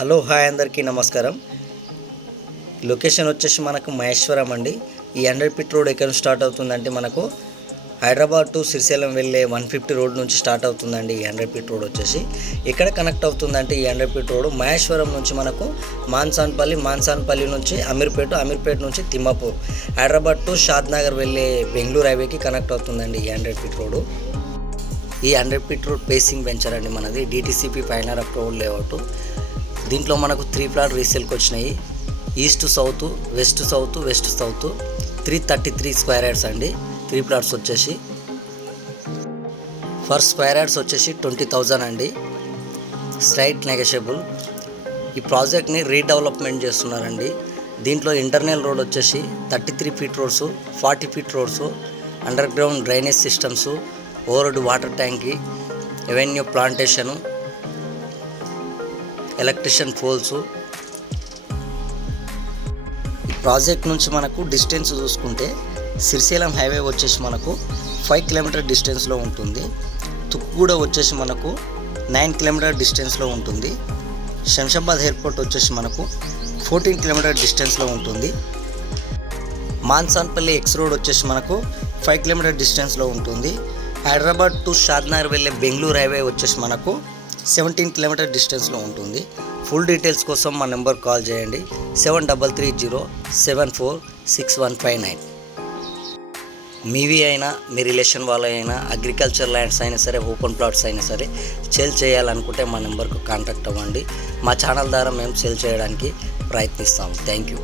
Hello hi అందరికీ నమస్కారం. Location వచ్చేసి మనకు మహేశ్వరం అండి. ఈ 100 ఫీట్ రోడ్ ఎక్కడ స్టార్ట్ అవుతుందంటే మనకు హైదరాబాద్ టు శ్రీశైలం వెళ్ళే 150 రోడ్ నుంచి స్టార్ట్ అవుతుందండి. ఈ 100 ఫీట్ రోడ్ వచ్చేసి ఎక్కడ కనెక్ట్ అవుతుందంటే ఈ 100 ఫీట్ రోడ్ మహేశ్వరం నుంచి మనకు మాన్సాన్పల్లి నుంచి అమీర్పేట నుంచి తిమ్మాపూర్, హైదరాబాద్ టు షాద్నగర్ వెళ్ళే బెంగళూరు హైవేకి కనెక్ట్ అవుతుందండి ఈ 100 ఫీట్ రోడ్. ఈ 100 ఫీట్ రోడ్ పేసింగ్ వెంచర్ అండి మనది. DTCP final approval layout. దీంట్లో మనకు 3 ప్లాట్ రీసేల్కి వచ్చినాయి. East south, west south, 333 square yards అండి. 3 ప్లాట్స్ వచ్చేసి ఫర్ స్క్వేర్ యార్డ్స్ వచ్చేసి 20,000 అండి. Straight negotiable. ఈ ప్రాజెక్ట్ని రీడెవలప్మెంట్ చేస్తున్నారండి. దీంట్లో ఇంటర్నల్ రోడ్ వచ్చేసి 33 feet roads, 40 feet roads, under ground drainage systems, overhead water ట్యాంకి, ఎవెన్యూ ప్లాంటేషను, ఎలక్ట్రిషియన్ పోల్స్. ఈ ప్రాజెక్ట్ నుంచి మనకు డిస్టెన్స్ చూసుకుంటే శ్రీశైలం హైవే వచ్చేసి మనకు 5 కిలోమీటర్ డిస్టెన్స్లో ఉంటుంది. తుక్కుగూడ వచ్చేసి మనకు 9 కిలోమీటర్ డిస్టెన్స్లో ఉంటుంది. శంషాబాద్ ఎయిర్పోర్ట్ వచ్చేసి మనకు 14 కిలోమీటర్ డిస్టెన్స్లో ఉంటుంది. మాన్సాన్పల్లి ఎక్స్ రోడ్ వచ్చేసి మనకు 5 కిలోమీటర్ డిస్టెన్స్లో ఉంటుంది. హైదరాబాద్ టు షాద్నగర్ వెళ్ళే బెంగళూరు హైవే వచ్చేసి మనకు 17 కిలోమీటర్ డిస్టెన్స్లో ఉంటుంది. ఫుల్ డీటెయిల్స్ కోసం మా నెంబర్ కాల్ చేయండి 7330746159. మీవి అయినా మీ రిలేషన్ వాళ్ళ అయినా అగ్రికల్చర్ ల్యాండ్స్ అయినా సరే, ఓపెన్ ప్లాట్స్ అయినా సరే సేల్ చేయాలనుకుంటే మా నెంబర్కు కాంటాక్ట్ అవ్వండి. మా ఛానల్ ద్వారా మేము సేల్ చేయడానికి ప్రయత్నిస్తాము. Thank you.